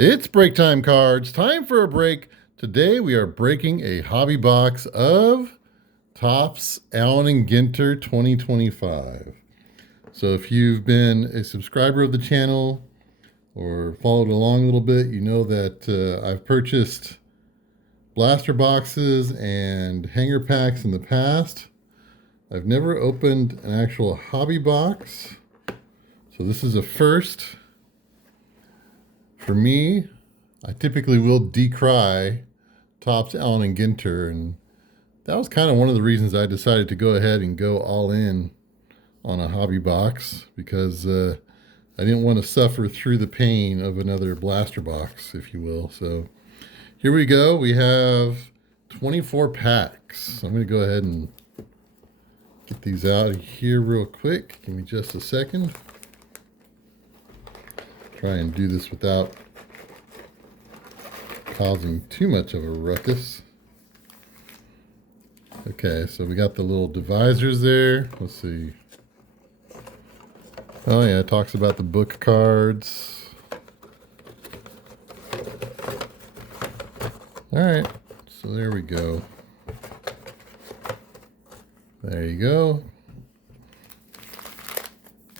It's break time cards. Time for a break. Today we are breaking a hobby box of Topps Allen Ginter 2025. So if you've been a subscriber of the channel or followed along a little bit, you know that I've purchased blaster boxes and hanger packs in the past. I've never opened an actual hobby box. So this is a first. For me, I typically will decry Topps Allen Ginter, and that was kind of one of the reasons I decided to go ahead and go all in on a hobby box, because I didn't want to suffer through the pain of another blaster box, if you will. So here we go. We have 24 packs. I'm going to go ahead and get these out of here real quick. Give me just a second. Try and do this without causing too much of a ruckus. Okay, so we got the little divisors there. Let's see. Oh yeah, it talks about the book cards. All right, so there we go. There you go.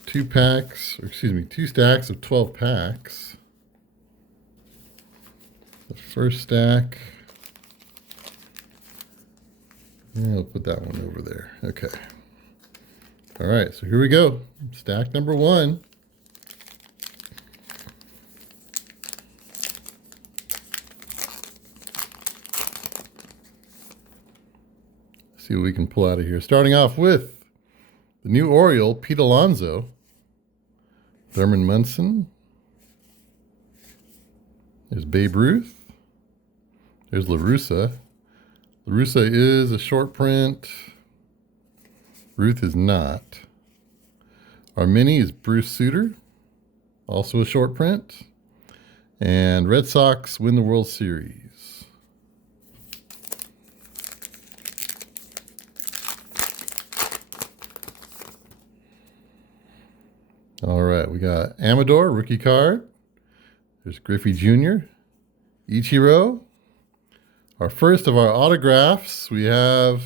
Two stacks of 12 packs. The first stack. Yeah, I'll put that one over there. Okay. All right, so here we go. Stack number one. See what we can pull out of here. Starting off with the new Oriole, Pete Alonso. Thurman Munson. There's Babe Ruth. There's La Russa. La Russa is a short print. Ruth is not. Our mini is Bruce Sutter, also a short print. And Red Sox win the World Series. All right, we got Amador, rookie card. There's Griffey Jr., Ichiro. Our first of our autographs, we have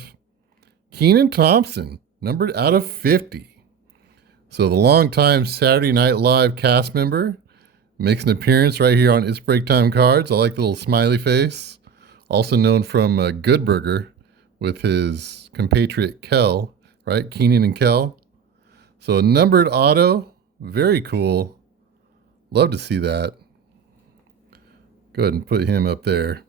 Kenan Thompson, numbered out of 50. So the longtime Saturday Night Live cast member makes an appearance right here on It's Break Time Cards. I like the little smiley face. Also known from Good Burger with his compatriot Kel, right? Keenan and Kel. So a numbered auto. Very cool. Love to see that. Go ahead and put him up there.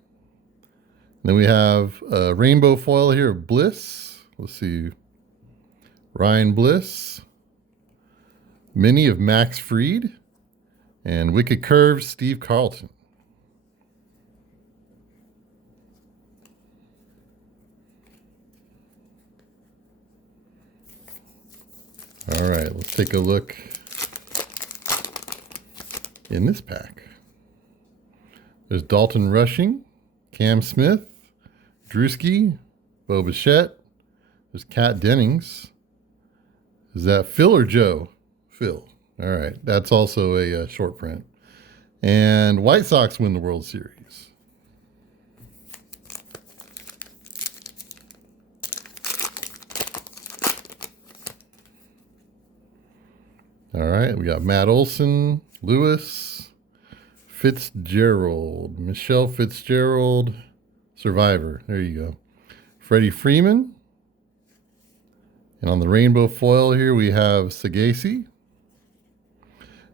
Then we have a rainbow foil here of Bliss. Let's see. Ryan Bliss. Mini of Max Fried. And Wicked Curves, Steve Carlton. All right, let's take a look in this pack. There's Dalton Rushing, Cam Smith, Drewski, Bo Bichette. There's Kat Dennings. Is that Phil or Joe? Phil. All right, that's also a short print. And White Sox win the World Series. All right, we got Matt Olson, Lewis, Fitzgerald, Michelle Fitzgerald, Survivor. There you go. Freddie Freeman. And on the rainbow foil here, we have Sagasi.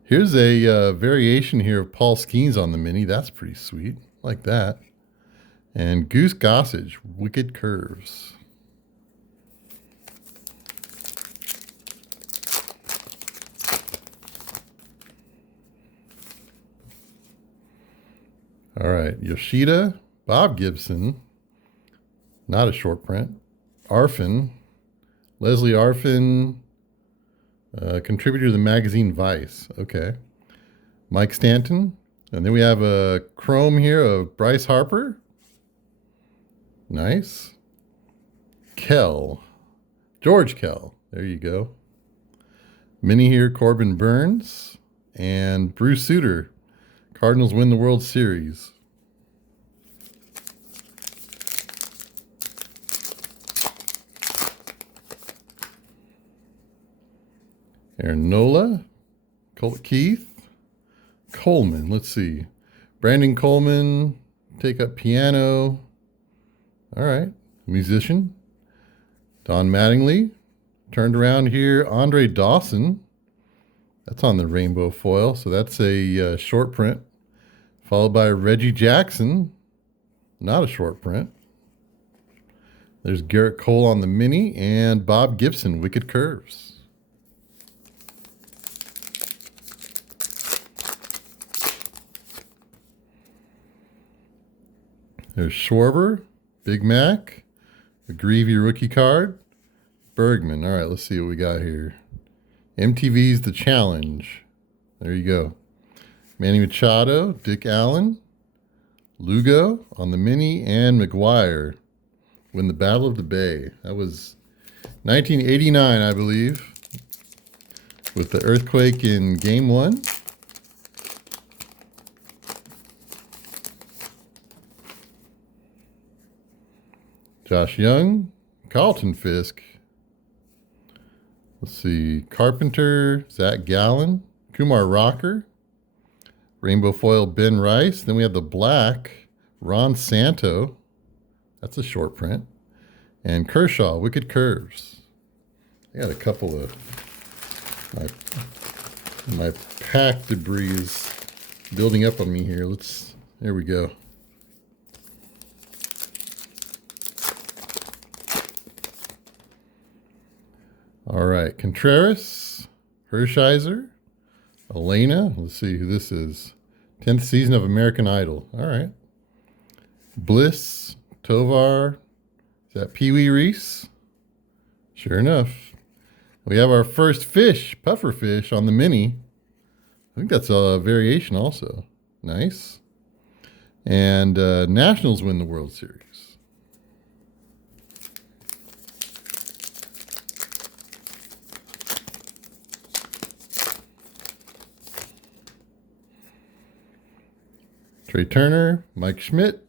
Here's a variation here of Paul Skeens on the mini. That's pretty sweet. Like that. And Goose Gossage, Wicked Curves. All right, Yoshida, Bob Gibson, not a short print. Arfin, Leslie Arfin, contributor to the magazine Vice. Okay. Mike Stanton. And then we have a chrome here of Bryce Harper. Nice. Kell. George Kell. There you go. Mini here, Corbin Burns. And Bruce Sutter. Cardinals win the World Series. Aaron Nola, Colt Keith, Coleman. Let's see. Brandon Coleman, take up piano. All right. Musician. Don Mattingly. Turned around here. Andre Dawson. That's on the rainbow foil. So that's a short print. Followed by Reggie Jackson. Not a short print. There's Garrett Cole on the mini. And Bob Gibson, Wicked Curves. There's Schwarber, Big Mac, the Greavy rookie card, Bergman. All right, let's see what we got here. MTV's The Challenge. There you go. Manny Machado, Dick Allen, Lugo on the mini, and McGuire win the Battle of the Bay. That was 1989, I believe, with the earthquake in Game 1. Josh Young, Carlton Fisk. Let's see, Carpenter, Zach Gallen, Kumar Rocker, rainbow foil Ben Rice. Then we have the black, Ron Santo. That's a short print. And Kershaw, Wicked Curves. I got a couple of my pack debris is building up on me here. There we go. All right, Contreras, Hershiser, Elena. Let's see who this is. 10th season of American Idol. All right. Bliss, Tovar. Is that Pee Wee Reese? Sure enough. We have our first fish, puffer fish, on the mini. I think that's a variation also. Nice. And Nationals win the World Series. Trey Turner, Mike Schmidt,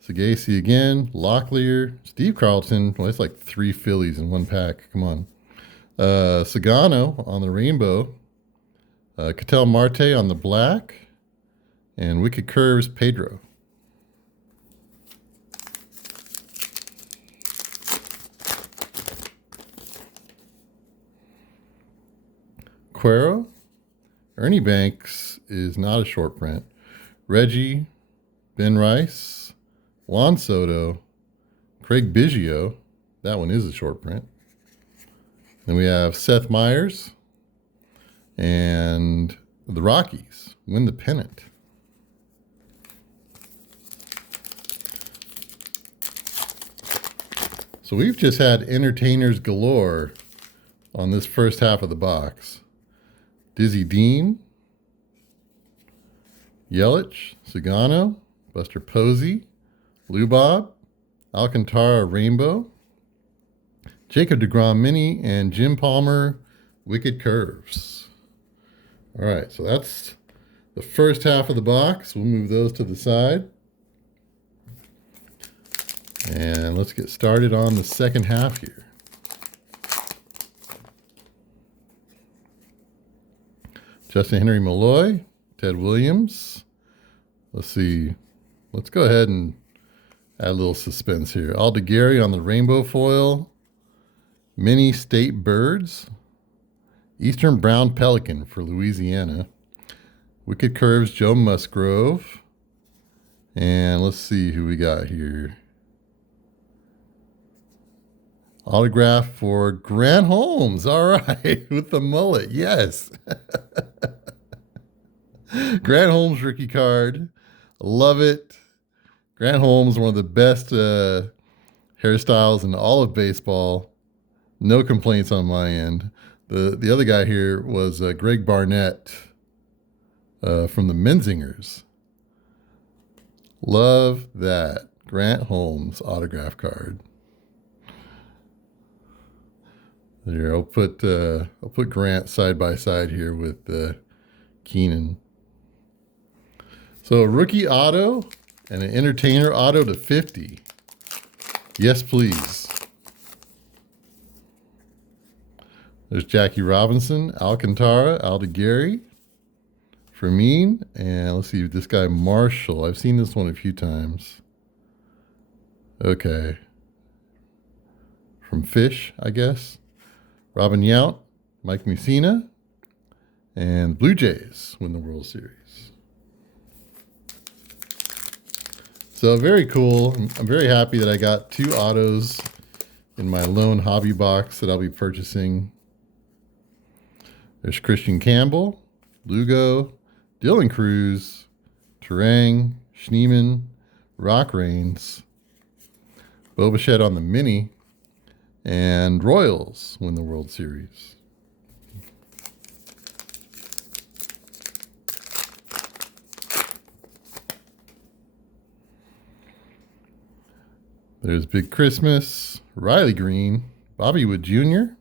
Sagasi again, Locklear, Steve Carlton. Well, that's like 3 Phillies in one pack. Come on. Sagano on the rainbow. Ketel Marte on the black. And Wicked Curves, Pedro. Cuero. Ernie Banks is not a short print. Reggie, Ben Rice, Juan Soto, Craig Biggio. That one is a short print. Then we have Seth Meyers and the Rockies win the pennant. So we've just had entertainers galore on this first half of the box. Dizzy Dean, Yelich, Sagano, Buster Posey, Lubob, Alcantara Rainbow, Jacob deGrom Mini, and Jim Palmer Wicked Curves. All right, so that's the first half of the box. We'll move those to the side. And let's get started on the second half here. Justin Henry Malloy, Ted Williams. Let's see. Let's go ahead and add a little suspense here. Aldegary on the rainbow foil. Mini State Birds. Eastern Brown Pelican for Louisiana. Wicked Curves, Joe Musgrove. And let's see who we got here. Autograph for Grant Holmes. All right, with the mullet. Yes. Grant Holmes rookie card. Love it. Grant Holmes, one of the best hairstyles in all of baseball. No complaints on my end. The other guy here was Greg Barnett from the Menzingers. Love that. Grant Holmes autograph card. There, I'll put Grant side by side here with Keenan. So a rookie auto and an entertainer auto to 50. Yes, please. There's Jackie Robinson, Alcantara, Aldegari, Fermin, and let's see, this guy Marshall. I've seen this one a few times. Okay. From Fish, I guess. Robin Yount, Mike Mussina, and Blue Jays win the World Series. So very cool. I'm very happy that I got 2 autos in my lone hobby box that I'll be purchasing. There's Christian Campbell, Lugo, Dylan Cruz, Terang, Schneemann, Rock Reigns, Bo Bichette on the mini, and Royals win the World Series. There's Big Christmas, Riley Green, Bobby Wood Jr.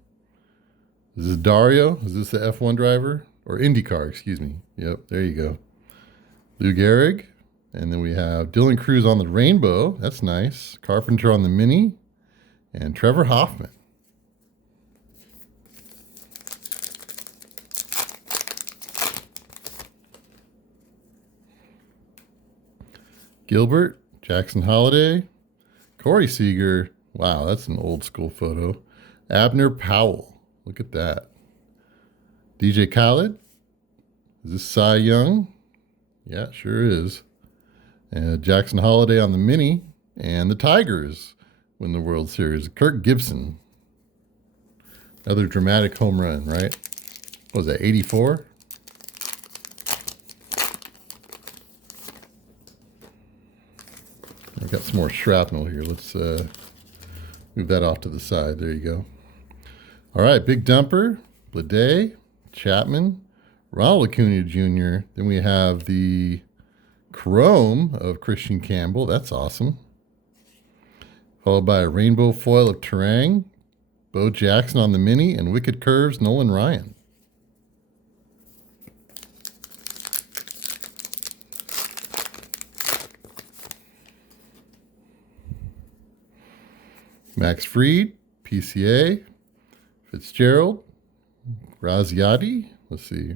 This is Dario. Is this the F1 driver? Or IndyCar, excuse me. Yep, there you go. Lou Gehrig. And then we have Dylan Cruz on the rainbow. That's nice. Carpenter on the mini. And Trevor Hoffman. Gilbert, Jackson Holiday, Corey Seager. Wow, that's an old school photo. Abner Powell. Look at that. DJ Khaled. Is this Cy Young? Yeah, sure is. And Jackson Holiday on the mini. And the Tigers win the World Series. Kirk Gibson. Another dramatic home run, right? What was that, 84? I've got some more shrapnel here. Let's move that off to the side. There you go. All right, Big Dumper, Blade, Chapman, Ronald Acuna Jr. Then we have the Chrome of Christian Campbell. That's awesome. Followed by a rainbow foil of Terang, Bo Jackson on the mini, and Wicked Curves, Nolan Ryan. Max Fried, PCA, Fitzgerald, Graziati, let's see.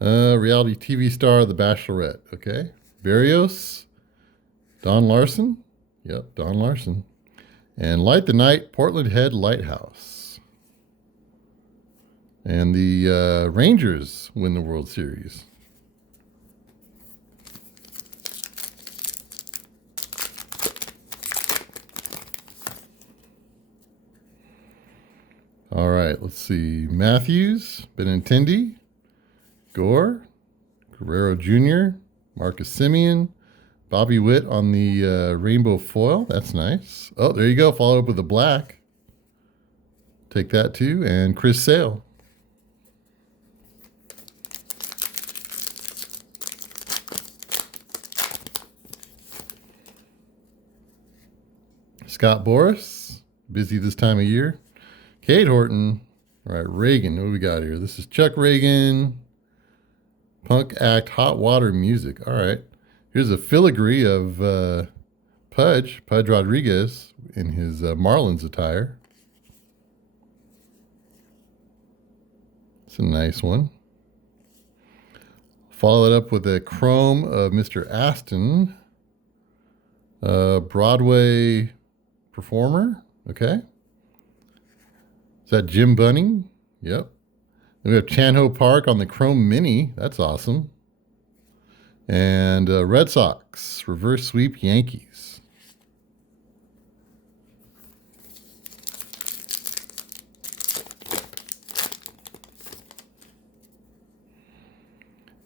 Reality TV star, The Bachelorette, okay. Barrios, Don Larson, yep, Don Larson. And Light the Night, Portland Head Lighthouse. And the Rangers win the World Series. All right, let's see. Matthews, Benintendi, Gore, Guerrero Jr., Marcus Semien, Bobby Witt on the rainbow foil. That's nice. Oh, there you go. Follow up with a black. Take that too. And Chris Sale. Scott Boras, busy this time of year. Cade Horton. All right, Reagan. What do we got here? This is Chuck Reagan. Punk Act Hot Water Music. All right. Here's a filigree of Pudge Rodriguez in his Marlins attire. It's a nice one. Follow it up with a chrome of Mr. Aston. Broadway performer. Okay. Is that Jim Bunning? Yep. Then we have Chanho Park on the Chrome Mini. That's awesome. And Red Sox, reverse sweep Yankees.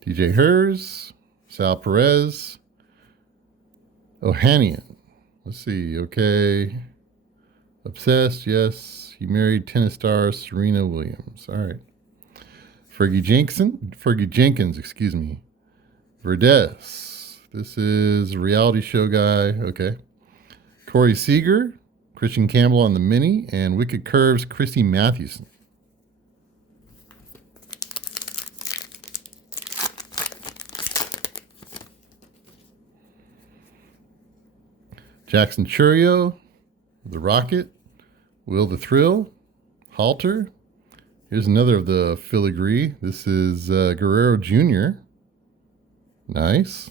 DJ Hers, Sal Perez, Ohanian. Let's see, okay. Obsessed, yes. He married tennis star Serena Williams. All right. Fergie Jenkins, excuse me. Verdes. This is a reality show guy. Okay. Corey Seager, Christian Campbell on the mini, and Wicked Curves, Christy Mathewson. Jackson Churio, the Rocket, Will the Thrill, Halter. Here's another of the filigree. This is Guerrero Jr. Nice.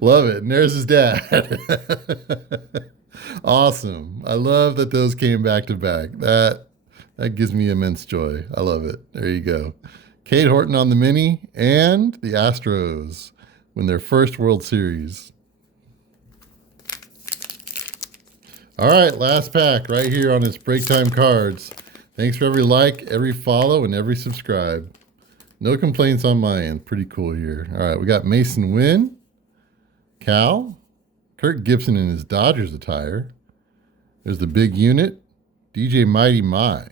Love it. And there's his dad. Awesome. I love that those came back to back. That gives me immense joy. I love it. There you go. Kate Horton on the mini and the Astros win their first World Series. All right, last pack right here on this Break Time Cards. Thanks for every like, every follow, and every subscribe. No complaints on my end. Pretty cool here. All right, we got Mason Wynn, Cal, Kirk Gibson in his Dodgers attire. There's the big unit, DJ Mighty My.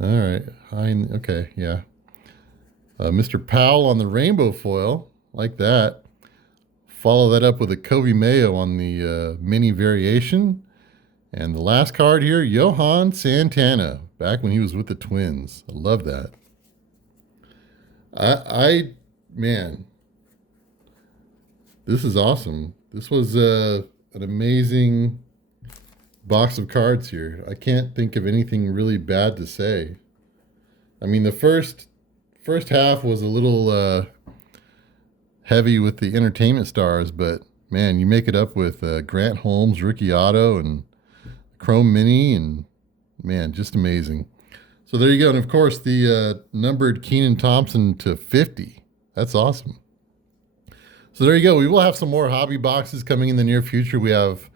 All right, okay, yeah. Mr. Powell on the rainbow foil, like that. Follow that up with a Kobe Mayo on the mini variation. And the last card here, Johan Santana, back when he was with the Twins. I love that. Man, this is awesome. This was an amazing box of cards here. I can't think of anything really bad to say. I mean, the first half was a little heavy with the entertainment stars, but man, you make it up with Grant Holmes, rookie auto, and Chrome Mini, and man, just amazing. So there you go. And of course, the numbered Keenan Thompson to 50. That's awesome. So there you go. We will have some more hobby boxes coming in the near future. We have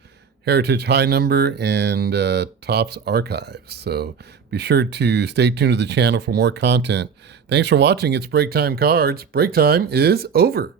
Heritage High Number and Topps Archives. So be sure to stay tuned to the channel for more content. Thanks for watching. It's Break Time Cards. Break time is over.